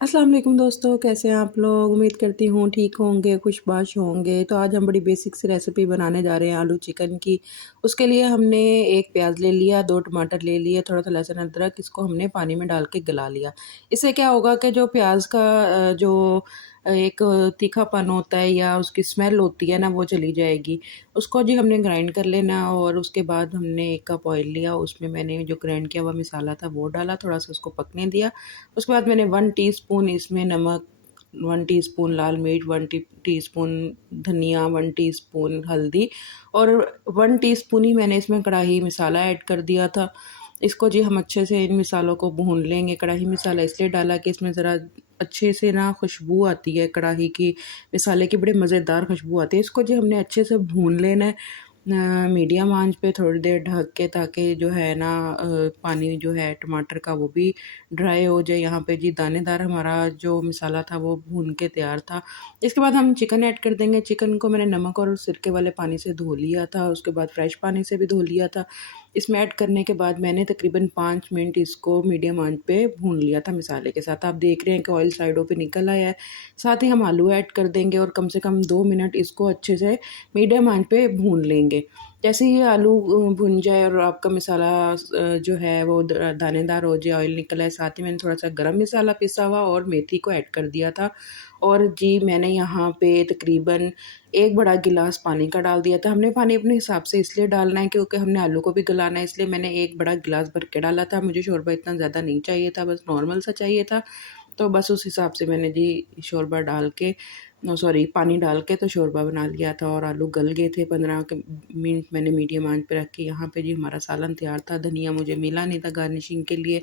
अस्सलाम वालेकुम दोस्तों, कैसे हैं आप लोग। उम्मीद करती हूँ ठीक होंगे, खुशबाश होंगे। तो आज हम बड़ी बेसिक सी रेसिपी बनाने जा रहे हैं आलू चिकन की। उसके लिए हमने एक प्याज ले लिया, 2 टमाटर ले लिए, थोड़ा सा लहसुन अदरक, इसको हमने पानी में डाल के गला लिया। इससे क्या होगा कि जो प्याज का जो एक तीखापन होता है या उसकी स्मेल होती है ना, वो चली जाएगी। उसको जी हमने ग्राइंड कर लेना और उसके बाद हमने 1 कप ऑयल लिया, उसमें मैंने जो ग्राइंड किया हुआ मसाला था वो डाला, थोड़ा सा उसको पकने दिया। उसके बाद मैंने 1 टीस्पून इसमें नमक, 1 टीस्पून लाल मिर्च, 1 टीस्पून धनिया, 1 टीस्पून हल्दी और 1 टीस्पून ही मैंने इसमें कढ़ाई मसाला ऐड कर दिया था। इसको जी हम अच्छे से इन मसालों को भून लेंगे। कढ़ाई मसाला इसलिए डाला कि इसमें ज़रा अच्छे से ना खुशबू आती है कढ़ाई की, मसाले की बड़ी मज़ेदार खुशबू आती है। इसको जी हमने अच्छे से भून लेना है मीडियम आंच पे थोड़ी देर ढक के, ताकि जो है ना पानी जो है टमाटर का वो भी ड्राई हो जाए। यहाँ पे जी दानेदार हमारा जो मसाला था वो भून के तैयार था। इसके बाद हम चिकन ऐड कर देंगे। चिकन को मैंने नमक और सिरके वाले पानी से धो लिया था, उसके बाद फ्रेश पानी से भी धो लिया था। इसमें ऐड करने के बाद मैंने तकरीबन 5 मिनट इसको मीडियम आंच पे भून लिया था मसाले के साथ। आप देख रहे हैं कि ऑयल साइडों पे निकल आया है। साथ ही हम आलू ऐड कर देंगे और कम से कम 2 मिनट इसको अच्छे से मीडियम आंच पे भून लेंगे। जैसे ही आलू भुन जाए और आपका मसाला जो है वो दानेदार हो जाए, ऑयल निकल आए, साथ ही मैंने थोड़ा सा गरम मसाला पिसा हुआ और मेथी को ऐड कर दिया था। और जी मैंने यहाँ पे तकरीबन 1 बड़ा गिलास पानी का डाल दिया था। हमने पानी अपने हिसाब से इसलिए डालना है क्योंकि हमने आलू को भी गलाना है, इसलिए मैंने 1 बड़ा गिलास भर के डाला था। मुझे शोरबा इतना ज़्यादा नहीं चाहिए था, बस नॉर्मल सा चाहिए था। तो बस उस हिसाब से मैंने जी शोरबा डाल के सॉरी पानी डाल के तो शोरबा बना लिया था और आलू गल गए थे। 15 मिनट मैंने मीडियम आंच पे रख के, यहाँ पे जी हमारा सालन तैयार था। धनिया मुझे मिला नहीं था गार्निशिंग के लिए,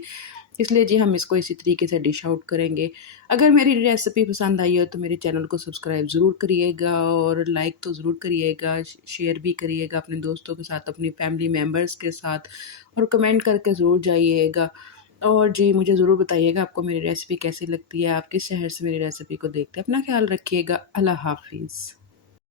इसलिए जी हम इसको इसी तरीके से डिश आउट करेंगे। अगर मेरी रेसिपी पसंद आई हो तो मेरे चैनल को सब्सक्राइब ज़रूर करिएगा और लाइक तो ज़रूर करिएगा, शेयर भी करिएगा अपने दोस्तों के साथ, अपनी फैमिली मेम्बर्स के साथ, और कमेंट करके ज़रूर जाइएगा। और जी मुझे ज़रूर बताइएगा आपको मेरी रेसिपी कैसी लगती है, आप किस शहर से मेरी रेसिपी को देखते हैं। अपना ख्याल रखिएगा। अल्लाह हाफ़िज़।